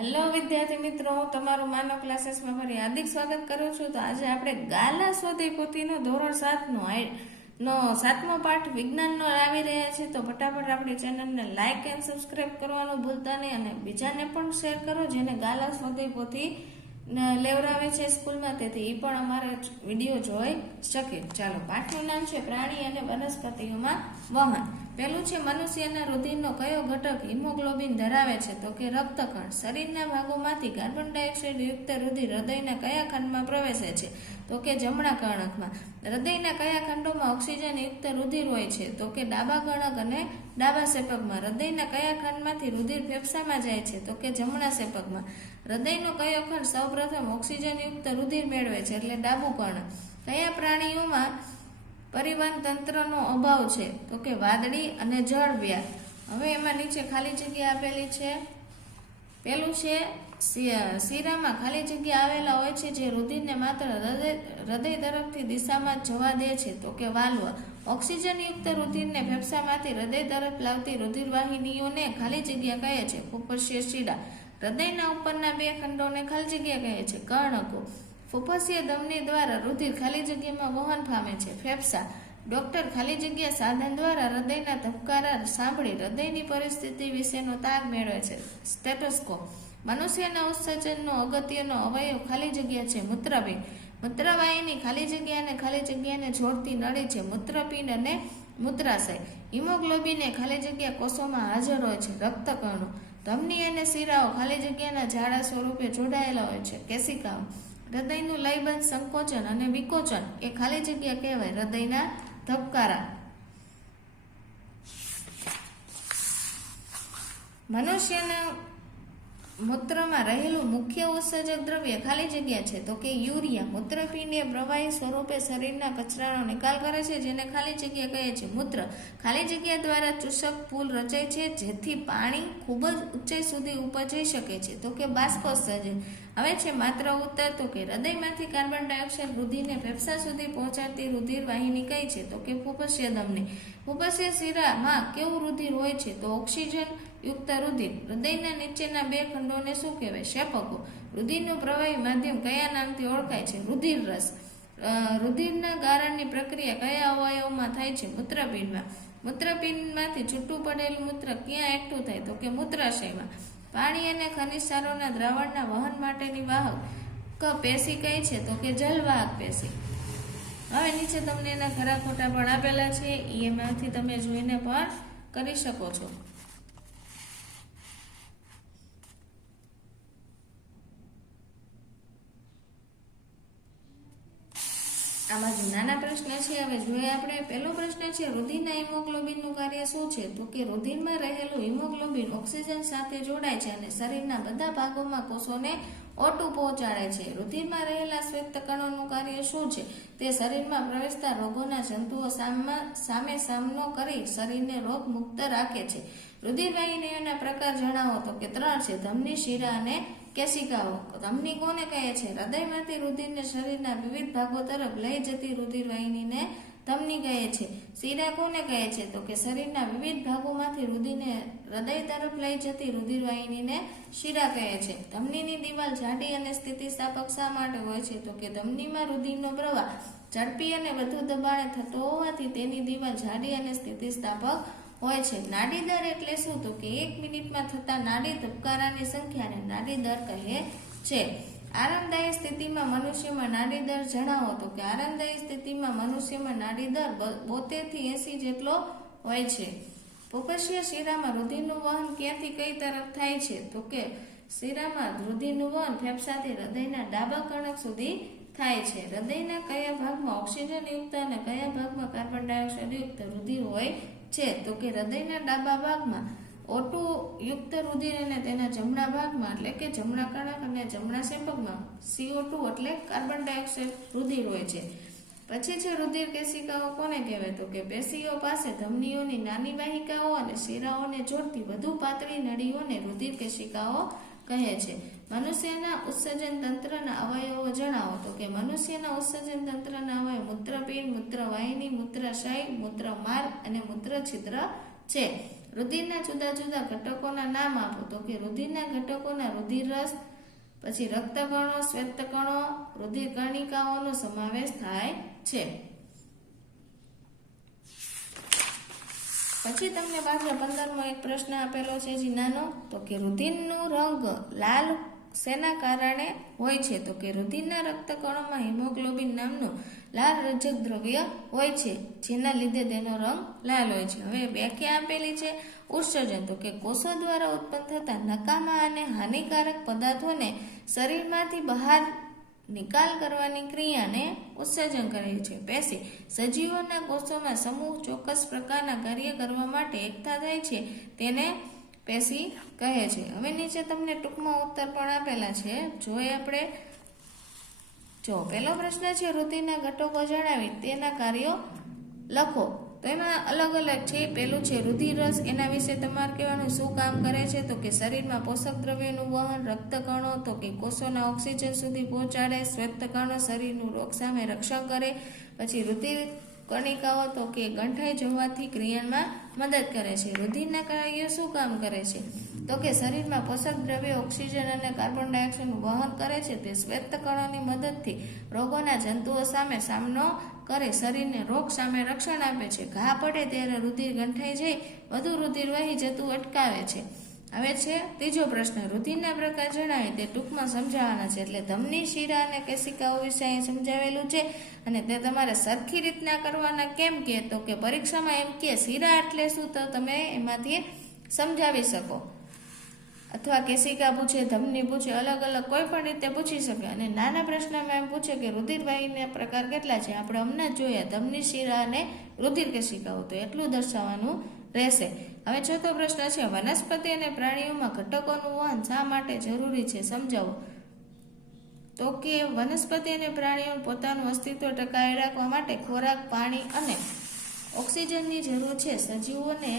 Hello વિદ્યાર્થી મિત્રો, હું તમારું માનવ ક્લાસીસમાં ફરી હાર્દિક સ્વાગત કરું છું. તો આજે આપણે ગાલા સ્વાધ્યાય પોથીનો ધોરણ 7નો 7મો પાઠ વિજ્ઞાનનો આવી રહ્યા છે. તો ફટાફટ આપણી ચેનલને લાઈક એન્ડ સબસ્ક્રાઇબ કરવાનું ભૂલતા નહીં અને બીજાને પણ શેર કરો જેને ગાલા સ્વાધ્યાય પોથી લેવડાવે છે સ્કૂલમાં, તેથી એ પણ અમારા વિડીયો જોઈ શકે. ચાલો, પાઠનું નામ છે પ્રાણી અને વનસ્પતિઓમાં વહન. પહેલું છે મનુષ્યના રુધિરનો કયો ઘટક હિમોગ્લોબિન ધરાવે છે? તો કે રક્તકણ. શરીરના ભાગોમાંથી કાર્બન ડાયોક્સાઇડ યુક્ત રુધિર હૃદયના કયા ખંડમાં પ્રવેશે છે? તો કે જમણા કર્ણકમાં. હૃદયના કયા ખંડોમાં ઓક્સિજન યુક્ત રુધિર હોય છે? તો કે ડાબા કર્ણક અને ડાબા સેપકમાં. હૃદયના કયા ખંડમાંથી રુધિર ફેફસામાં જાય છે? તો કે જમણા સેપકમાં. હૃદયનો કયો ખંડ સૌપ્રથમ ઓક્સિજન યુક્ત રુધિર મેળવે છે? એટલે ડાબું કર્ણક. કયા પ્રાણીઓમાં પરિવહન તંત્રનો અભાવ છે? તો કે વાદળી અને જળવ્યાર. હવે એમાં નીચે ખાલી જગ્યા આપેલી છે. પેલું છે શિરામાં ખાલી જગ્યા આવેલા હોય છે જે રુધિરને માત્ર હૃદય તરફથી દિશામાં જવા દે છે? તો કે વાલ્વ. ઓક્સિજન યુક્ત રુધિરને ફેફસામાંથી હૃદય તરફ લાવતી રુધિરવાહિનીઓને ખાલી જગ્યા કહે છે? ફૂફસ્ય શિરા. હૃદયના ઉપરના બે ખંડોને ખાલી જગ્યા કહે છે? કર્ણકો. ફૂફસ્ય ધમની દ્વારા રુધિર ખાલી જગ્યામાં વહન પામે છે? ફેફસા. ડોક્ટર ખાલી જગ્યા સાધન દ્વારા હૃદયના ધબકારા સાંભળી હૃદયની પરિસ્થિતિ વિશેનો તાગ મેળવે છે? સ્ટેટોસ્કોપ. મનુષ્યના ઉત્સર્જનનો અગત્યનો અવયવ ખાલી જગ્યા છે? મૂત્રપિંડ. મૂત્રવાહિની ખાલી જગ્યાને જોડતી નળી છે? મૂત્રપિંડ અને મૂત્રાશય. હિમોગ્લોબિન એ ખાલી જગ્યા કોષોમાં હાજર હોય છે? રક્તકણો. ધમની અને શિરાઓ ખાલી જગ્યાના જાડા સ્વરૂપે જોડાયેલા હોય છે? કેશિકાઓ. હૃદયનું લયબંધ સંકોચન અને વિકોચન એ ખાલી જગ્યા કહેવાય? હૃદયના ધબકારા. મનુષ્યના મૂત્રમાં રહેલું મુખ્ય ઉત્સર્જક દ્રવ્ય ખાલી જગ્યા છે? તો કે યુરિયા. મૂત્રપિંડ એ પ્રવાહી સ્વરૂપે શરીરના કચરાનો નિકાલ કરે છે જેને ખાલી જગ્યા કહે છે? મૂત્ર. ખાલી જગ્યા દ્વારા ચૂસક પુલ રચાય છે જેથી પાણી ખૂબ જ ઊંચાઈ સુધી ઉપર જઈ શકે છે? તો કે બાષ્પોત્સર્જન. હવે છે માત્ર ઉત્તર. તો કે હૃદયમાંથી કાર્બન ડાયોક્સાઇડ રુધિરને ફેફસા સુધી પહોંચાડતી રુધિર વાહિની કઈ છે? તો કે ફૂફસ્ય ધમની. ફૂફસ્ય શિરામાં કેવું રુધિર હોય છે? તો ઓક્સિજન યુક્ત રુધિર. હૃદયના નીચેના બે ખંડોને શું કહેવાય? શેપકો. રુધિરનું પ્રવાહી માધ્યમ કયા નામથી ઓળખાય છે? રુધિર રસ. રુધિરના ગાળણની પ્રક્રિયા કયા અવયવમાં થાય છે? મૂત્રપિંડમાં. મૂત્રપિંડમાંથી છૂટું પડેલું મૂત્ર ક્યાં એકઠું થાય? તો કે મૂત્રાશયમાં. પાણી અને ખનિજ ક્ષારોના દ્રાવણના વહન માટેની વાહક પેશી કઈ છે? તો કે જલવાહક પેશી. હવે નીચે તમને એના ખરા ખોટા પણ આપેલા છે, એમાંથી તમે જોઈને પણ કરી શકો છો. આમાં જે નાના પ્રશ્ન છે હવે જોઈએ આપણે. પહેલો પ્રશ્ન છે રુધિરના હિમોગ્લોબિનનું કાર્ય શું છે? તો કે રુધિરમાં રહેલું હિમોગ્લોબિન ઓક્સિજન સાથે જોડાય છે અને શરીરના બધા ભાગોમાં કોષોને O2 પહોંચાડે છે. રુધિરમાં રહેલા શ્વેત કણોનું કાર્ય શું છે? તે શરીરમાં પ્રવેશતા રોગોના જંતુઓ સામે સામનો કરી શરીરને રોગ મુક્ત રાખે છે. રુધિરવાહિનીઓના પ્રકાર જણાવો? તો કે 3 છે: ધમની, શિરા અને કેશિકાઓ. ધમની કોને કહે છે? હૃદયમાંથી રુધિરને શરીરના વિવિધ ભાગો તરફ લઈ જતી રુધિરવાહિનીને ધમની કહે છે. શિરા કોને કહે છે? તો કે શરીરના વિવિધ ભાગોમાંથી રુધિરને હૃદય તરફ લઈ જતી રુધિરવાહિનીને શિરા કહે છે. ધમનીની દિવાલ જાડી અને સ્થિતિસ્થાપક શા માટે હોય છે? તો કે ધમનીમાં રુધિરનો પ્રવાહ ઝડપી અને વધુ દબાણે થતો હોવાથી તેની દિવાલ જાડી અને સ્થિતિસ્થાપક હોય છે. નાડી દર એટલે શું? તો કે 1 મિનિટમાં થતા નાડી ધબકારાની સંખ્યાને નાડી દર કહે છે. આરામદાયી સ્થિતિમાં મનુષ્યમાં નાડી દર જણાવો? તો કે આરામદાયી સ્થિતિમાં મનુષ્યમાં નાડી દર 72 થી 80 જેટલો હોય છે. ફૂફસ્ય શિરામાં રુધિરનું વહન ક્યાંથી કઈ તરફ થાય છે? તો કે શિરામાં રુધિરનું વહન ફેફસાથી હૃદયના ડાબા કર્ણક સુધી થાય છે. હૃદયના કયા ભાગમાં ઓક્સિજન યુક્ત અને કયા ભાગમાં કાર્બન ડાયોક્સાઇડ યુક્ત રુધિર હોય છે? તો કે હૃદયના ડાબા ભાગમાં O2 યુક્ત રુધિર અને તેના જમણા ભાગમાં એટલે કે જમણા કર્ણક અને જમણા સેપકમાં CO2 એટલે કાર્બન ડાયોક્સાઇડ રુધિર હોય છે. પછી છે રુધિર કેશિકાઓ કોને કહેવાય? તો કે પેશીઓ પાસે ધમનીઓની નાની વાહિકાઓ અને શિરાઓને જોડતી વધુ પાતળી નળીઓને રુધિર કેશિકાઓ કહે છે. મનુષ્યના ઉત્સર્જન તંત્રના અવયવો જણાવો? તો કે મનુષ્યના ઉત્સર્જન તંત્રના અવયવ મૂત્રપિંડ, મૂત્રવાહિની, મૂત્રાશય, મૂત્રમાર્ગ અને મૂત્રછિદ્ર છે. રુધિરના જુદા જુદા ઘટકોના નામ આપો. તો કે રુધિરના ઘટકોના રુધિર રસ, પછી રક્તકણો, શ્વેતકણો, રુધિર કણિકાઓનો સમાવેશ થાય છે. પછી તમને પાછળ 15મો એક પ્રશ્ન આપેલો છે જે નાનો, તો કે રુધિરનો રંગ લાલ શેના કારણે હોય છે? તો કે રુધિરના રક્તકણોમાં હિમોગ્લોબિન નામનું લાલ રજક દ્રવ્ય હોય છે, જેના લીધે તેનો રંગ લાલ હોય છે. હવે વ્યાખ્યા આપેલી છે ઉત્સર્જન, તો કે કોષો દ્વારા ઉત્પન્ન થતા નકામા અને હાનિકારક પદાર્થોને શરીરમાંથી બહાર નિકાલ કરવાની ક્રિયાને ઉત્સર્જન કહે છે. પેશી સજીવોના કોષોમાં સમૂહ ચોક્કસ પ્રકારના કાર્ય કરવા માટે એકઠા થાય છે, તેને પેશી કહે છે. હવે નીચે તમને ટૂંકમાં ઉત્તર પણ આપેલા છે, જોઈએ આપણે. જો પહેલો પ્રશ્ન છે રુધિરના ઘટકો જણાવી તેના કાર્યો લખો. તો એમાં અલગ અલગ છે. પેલું છે રુધિર રસ, એના વિશે તમારે કહેવાનું શું કામ કરે છે? તો કે શરીરમાં પોષક દ્રવ્યોનું વહન, રક્તકણો તો કે કોષોના ઓક્સિજન સુધી પહોંચાડે, શ્વેતકણો શરીરનું રોગ સામે રક્ષણ કરે, પછી રુધિર કણિકાઓ તો કે ગંઠાઈ જવાથી ક્રિયામાં મદદ કરે છે. રુધિરના કાર્યો શું કામ કરે છે? તો કે શરીરમાં પોષક દ્રવ્યો, ઓક્સિજન અને કાર્બન ડાયોક્સાઇડનું વહન કરે છે. તે શ્વેતકણોની મદદથી રોગોના જંતુઓ સામે સામનો કરે, શરીરને રોગ સામે રક્ષણ આપે છે. ઘા પડે ત્યારે રુધિર ગંઠાઈ જઈ વધુ રુધિર વહી જતું અટકાવે છે. હવે છે ત્રીજો પ્રશ્ન, રુધિરના પ્રકાર જણાવી તે ટૂંકમાં સમજાવવાના છે. એટલે ધમની, શિરા અને કેશિકાઓ વિશે અહીં સમજાવેલું છે, અને તે તમારે સરખી રીતના કરવાના. કેમ કે તો કે પરીક્ષામાં એમ કે શિરા એટલે શું, તો તમે એમાંથી સમજાવી શકો, અથવા કેશિકા પૂછે, ધમની પૂછે, અલગ અલગ કોઈ પણ રીતે પૂછી શકે. અને નાના પ્રશ્નમાં એમ પૂછે કે રુધિરવાહીના પ્રકાર કેટલા છે? આપણે હમણાં જ જોયા, ધમની, શિરા અને રુધિર કેશિકાઓ, તો એટલું દર્શાવવાનું રહેશે. હવે ચોથો પ્રશ્ન છે વનસ્પતિ અને પ્રાણીઓમાં ઘટકોનું વહન શા માટે જરૂરી છે? સમજાવો. તો કે વનસ્પતિ અને પ્રાણીઓ પોતાનું અસ્તિત્વ ટકાવી રાખવા માટે ખોરાક, પાણી અને ઓક્સિજનની જરૂર છે. સજીવોને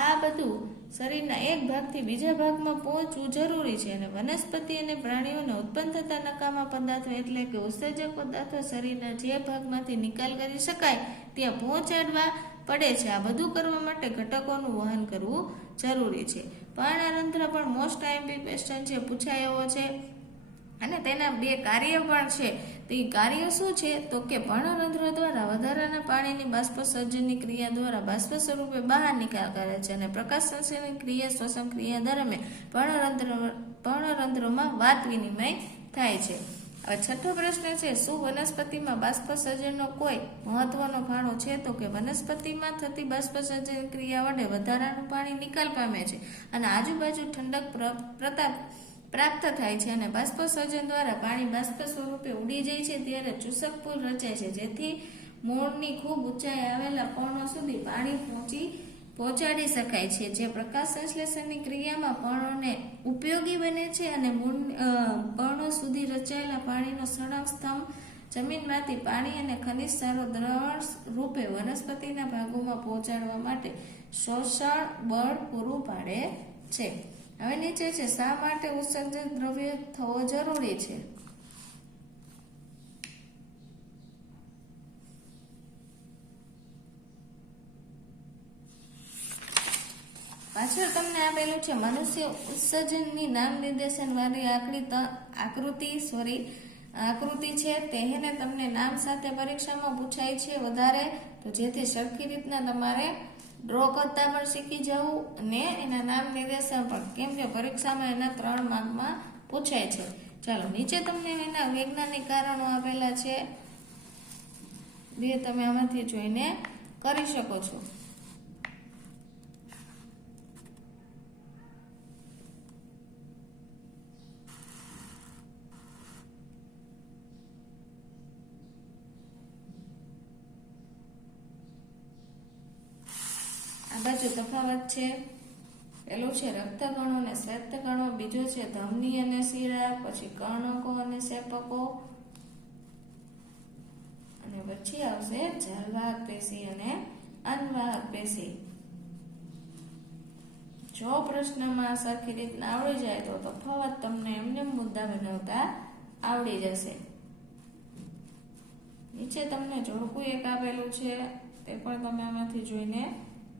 આ બધું શરીરના એક ભાગથી બીજા ભાગમાં પહોંચવું જરૂરી છે. અને વનસ્પતિ અને પ્રાણીઓને ઉત્પન્ન થતા નકામા પદાર્થો એટલે કે ઉત્સર્જક પદાર્થો શરીરના જે ભાગમાંથી નિકાલ કરી શકાય ત્યાં પહોંચાડવા પડે છે. આ બધું કરવા માટે ઘટકોનું વહન કરવું જરૂરી છે. પર્ણરંધ્ર પણ મોસ્ટ આઈએમપી ક્વેશ્ચન છે, પૂછાય એવો છે, અને તેના બે કાર્ય પણ છે. તો એ કાર્ય શું છે? તો કે પર્ણરંધ્ર દ્વારા વધારાના પાણીની બાષ્પસર્જનની ક્રિયા દ્વારા બાષ્પ સ્વરૂપે બહાર નિકાલ કરે છે, અને પ્રકાશ સંશ્લેષણની ક્રિયા, શ્વસન ક્રિયા દરમિયાન પર્ણરંધ્રમાં વાત વિનિમય થાય છે. હવે છઠ્ઠો પ્રશ્ન છે શું વનસ્પતિમાં બાષ્પસર્જનનો કોઈ મહત્વનો ફાળો છે? તો કે વનસ્પતિમાં થતી બાષ્પસર્જન ક્રિયા વડે વધારાનું પાણી નિકાલ પામે છે, અને આજુબાજુ ઠંડક પ્રાપ્ત થાય છે, અને બાષ્પસર્જન દ્વારા પાણી બાષ્પ સ્વરૂપે ઉડી જાય છે. ત્યારે ચૂસક પુલ રચાય છે, જેથી મૂળની ખૂબ ઊંચાઈ આવેલા પર્ણો સુધી પાણી પહોંચાડી શકાય છે, જે પ્રકાશ સંશ્લેષણની ક્રિયામાં પર્ણોને ઉપયોગી બને છે. અને પર્ણો સુધી રચાયેલા પાણીનો સળંગ સ્તંભ જમીનમાંથી પાણી અને ખનિજ સારો દ્રવણ રૂપે વનસ્પતિના ભાગોમાં પહોંચાડવા માટે શોષણ બળ પૂરું પાડે છે. હવે નીચે છે શા માટે ઉત્સર્જક દ્રવ્ય થવો જરૂરી છે? પાછળ તમને આપેલું છે મનુષ્ય ઉત્સર્જનની નામ નિર્દેશન વાળી આકૃતિ છે, તેને તમને નામ સાથે પરીક્ષામાં પૂછાય છે વધારે, તો જેથી સરખી રીતના તમારે ડ્રો કરતા પણ શીખી જવું, અને એના નામ નિર્દેશન પણ, કેમ કે પરીક્ષામાં એના 3 માર્કમાં પૂછાય છે. ચાલો નીચે તમને એના વૈજ્ઞાનિક કારણો આપેલા છે, બે તમે આમાંથી જોઈને કરી શકો છો. આ બાજુ તફાવત છે, પેલું છે રક્તકણો અને શ્વેતકણો, બીજો છે ધમની અને શિરા, પછી કર્ણકો અને શેપકો, અને પછી આવશે જલવાહક પેશી અને અનવાહક પેશી. જો પ્રશ્નમાં સરખી રીતના આવડી જાય તો તફાવત તમને એમને મુદ્દા બનાવતા આવડી જશે. નીચે તમને જોડકું એક આપેલું છે, તે પણ તમે આમાંથી જોઈને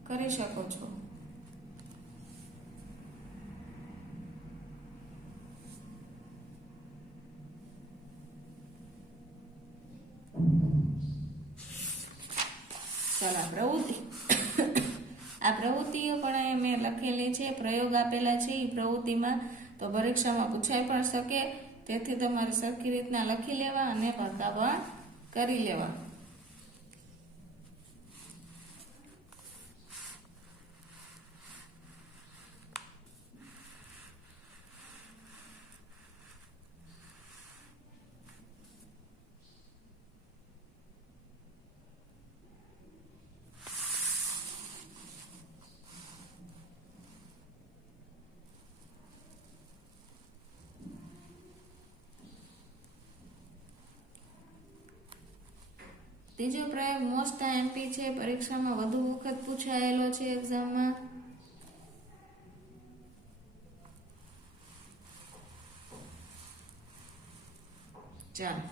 કરી શકો છો. ચાલો આ પ્રવૃત્તિઓ પણ અહીંયા મેં લખેલી છે, પ્રયોગ આપેલા છે એ પ્રવૃત્તિમાં તો પરીક્ષામાં પૂછાઈ પણ શકે, તેથી તમારે સરખી રીતના લખી લેવા અને ભરતા પણ કરી લેવા. ત્રીજો પ્રયોગ મોસ્ટ એમપી છે, પરીક્ષામાં વધુ વખત પૂછાયેલો છે એક્ઝામમાં. ચાલો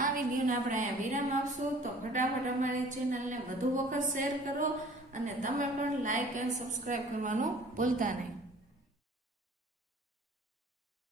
આ વિડીયોને આપણે અહીંયા વિરામ આપશું. તો ફટાફટ અમારી ચેનલને વધુ વખત શેર કરો અને તમે પણ લાઈક અને સબસ્ક્રાઈબ કરવાનું ભૂલતા નહીં.